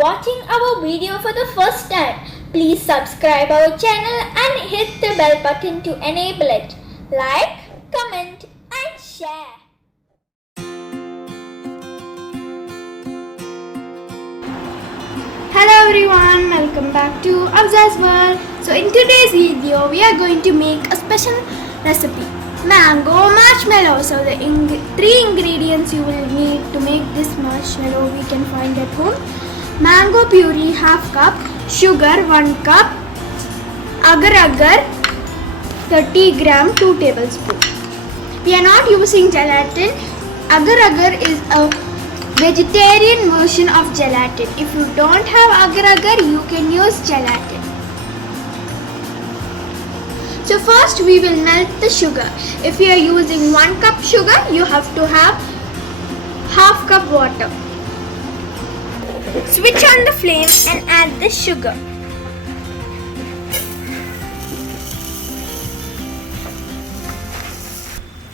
watching our video for the first time, please subscribe our channel and hit the bell button to enable it. Like, comment and share. Hello everyone, welcome back to Afza's world. So in today's video we are going to make a special recipe, mango marshmallow. So the three ingredients you will need to make this marshmallow we can find at home: mango puree half cup, sugar 1 cup, agar 30 gram 2 tablespoons. We are not using gelatin. Agar is a vegetarian version of gelatin. If you don't have agar, you can use gelatin. So first we will melt the sugar. If you are using 1 cup sugar, you have to have half cup water. Switch on the flame and add the sugar.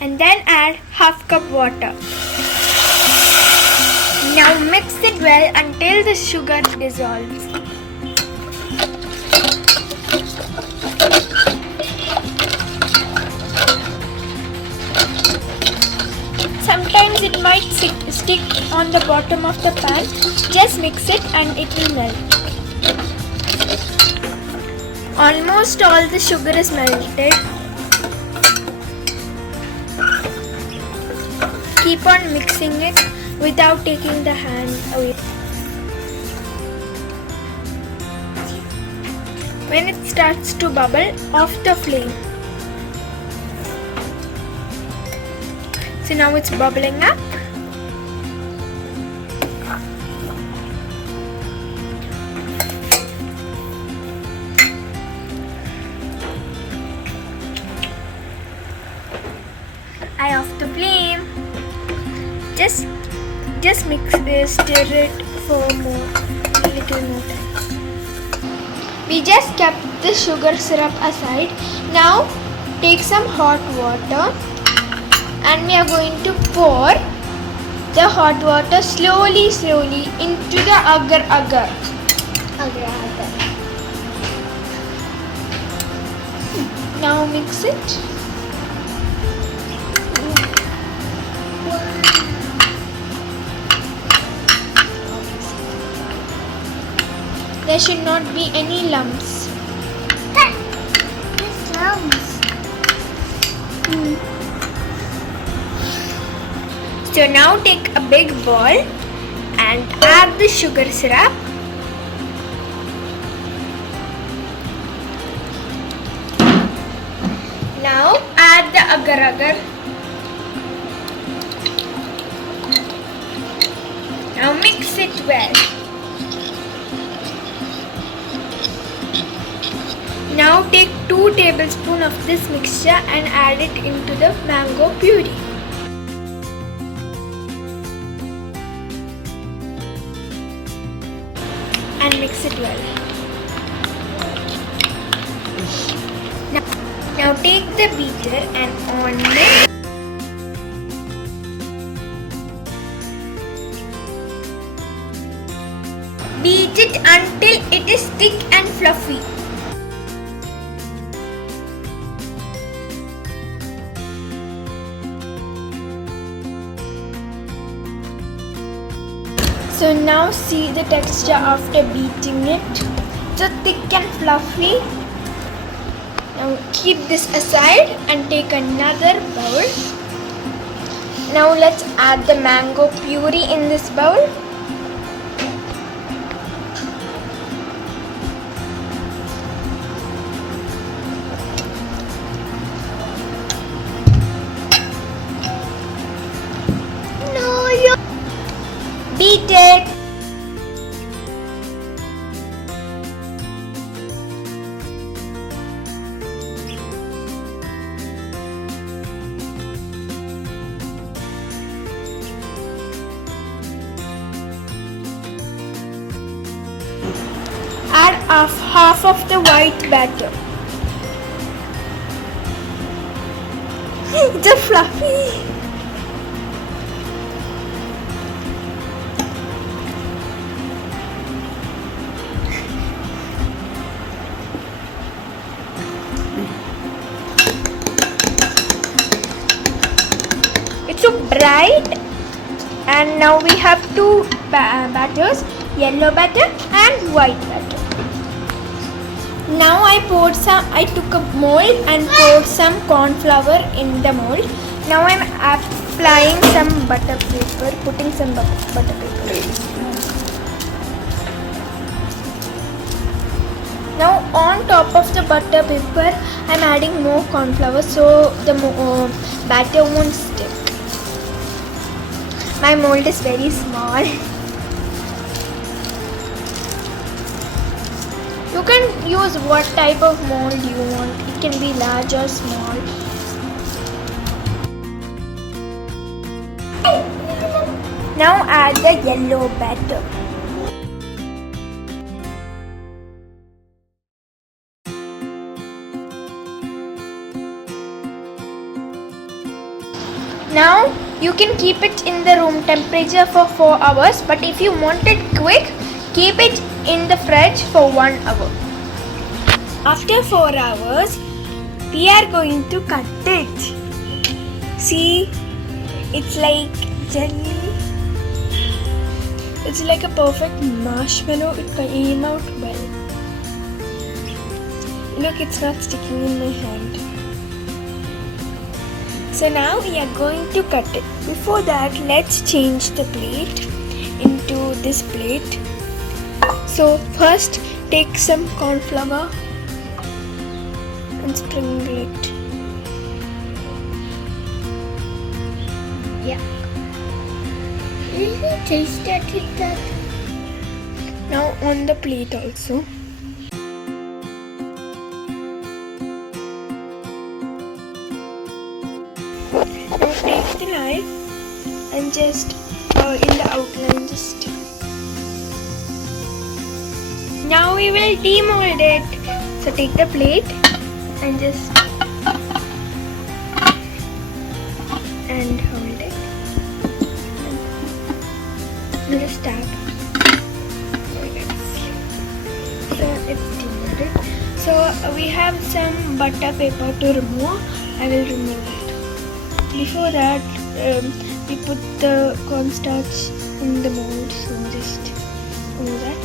And then add half cup water. Now mix it well until the sugar dissolves. Sometimes it might stick on the bottom of the pan. Just mix it and it will melt. Almost all the sugar is melted. Keep on mixing it without taking the hand away. When it starts to bubble, off the flame. So now it's bubbling up. Eye off the flame. Just mix this, stir it for little more time. We just kept the sugar syrup aside. Now take some hot water and we are going to pour the hot water slowly into the agar. Now mix it. There should not be any lumps. So now take a big bowl and add the sugar syrup. Now add the agar. Now mix it well. Now take 2 tablespoons of this mixture and add it into the mango puree. And mix it well. Now take the beater and on it. Beat it until it is thick and fluffy. So now see the texture after beating it. So thick and fluffy. Now keep this aside and take another bowl. Now let's add the mango puree in this bowl. Beat it. Add half of the white batter. It's a fluffy. too bright. And now we have two batters, yellow batter and white batter. Now I took a mold and poured some corn flour in the mold. Now I'm applying some butter paper, putting some butter paper. Now on top of the butter paper, I'm adding more corn flour so the batter won't stick. My mold is very small. You can use what type of mold you want. It can be large or small. Now add the yellow batter. Now you can keep it in the room temperature for 4 hours, but if you want it quick, keep it in the fridge for 1 hour. After 4 hours, we are going to cut it. See, it's like jelly. It's like a perfect marshmallow. It came out well. Look, it's not sticking in my hand. So now we are going to cut it. Before that, let's change the plate into this plate. So first take some corn flour and sprinkle it. Yeah. Really tasted it. Now on the plate also. Now take the knife and just in the outline just. Now we will demold it. So take the plate and just and hold it and just tap. So it's demolded. So we have some butter paper to remove. I will remove it. Before that, we put the cornstarch in the mold. So just remove that.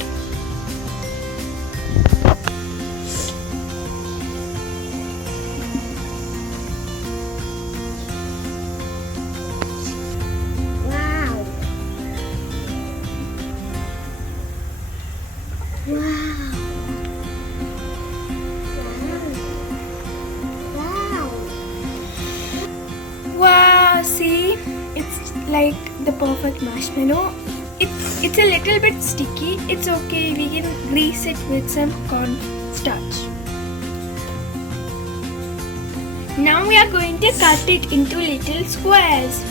Wow, see, it's like the perfect marshmallow. It's a little bit sticky. It's okay, we can grease it with some cornstarch. Now we are going to cut it into little squares.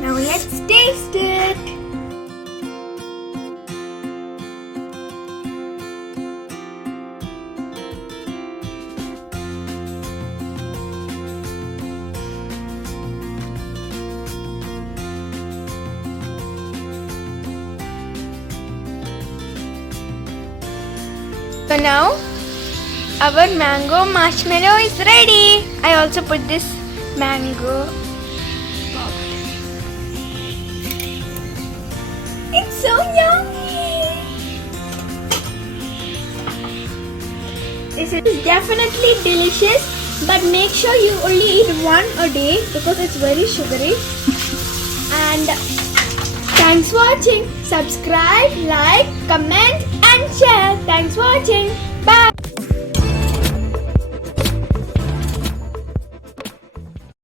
Now let's taste it. So now our mango marshmallow is ready. I also put this mango. It's so yummy! This is definitely delicious, but make sure you only eat one a day because it's very sugary. And thanks for watching. Subscribe, like, comment and share. Thanks for watching.